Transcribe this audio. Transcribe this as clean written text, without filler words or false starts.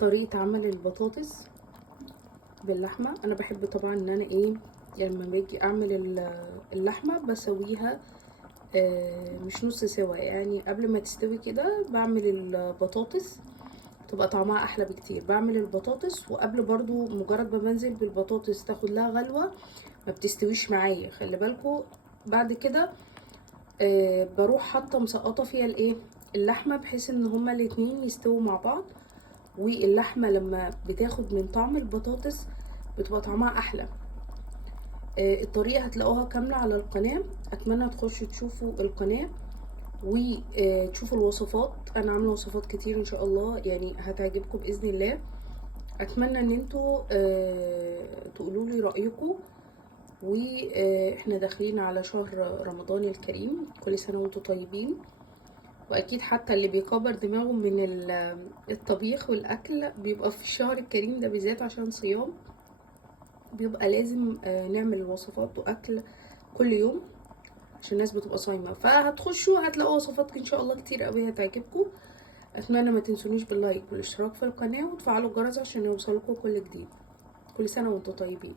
طريقة عمل البطاطس باللحمة. انا بحب طبعا ان انا ايه، يعني لما باجي اعمل اللحمة بسويها مش نص سوا، يعني قبل ما تستوي كده بعمل البطاطس، تبقى طعمها احلى بكتير. بعمل البطاطس وقبل برضو مجرد ما بنزل بالبطاطس تاخد لها غلوة ما بتستويش معايا، خلي بالكوا. بعد كده بروح حاطه مسقطه فيها الايه، اللحمه، بحيث ان هما الاتنين يستووا مع بعض. واللحمه لما بتاخد من طعم البطاطس بتبقى طعمها احلى. الطريقه هتلاقوها كامله على القناه، اتمنى تخشوا تشوفوا القناه وتشوفوا الوصفات. انا عامله وصفات كتير ان شاء الله، يعني هتعجبكم باذن الله. اتمنى ان انتوا تقولوا لي رايكم. واحنا داخلين على شهر رمضان الكريم، كل سنه وانتم طيبين. واكيد حتى اللي بيكبر دماغه من الطبيخ والاكل بيبقى في الشهر الكريم ده بالذات عشان صيام، بيبقى لازم نعمل وصفات واكل كل يوم عشان الناس بتبقى صايمه. فهتخشوا هتلاقوا وصفات ان شاء الله كتير قوي هتعجبكم. اتمنى ما تنسونيش باللايك والاشتراك في القناه وتفعلوا الجرس عشان يوصلكم كل جديد. كل سنه وانتم طيبين.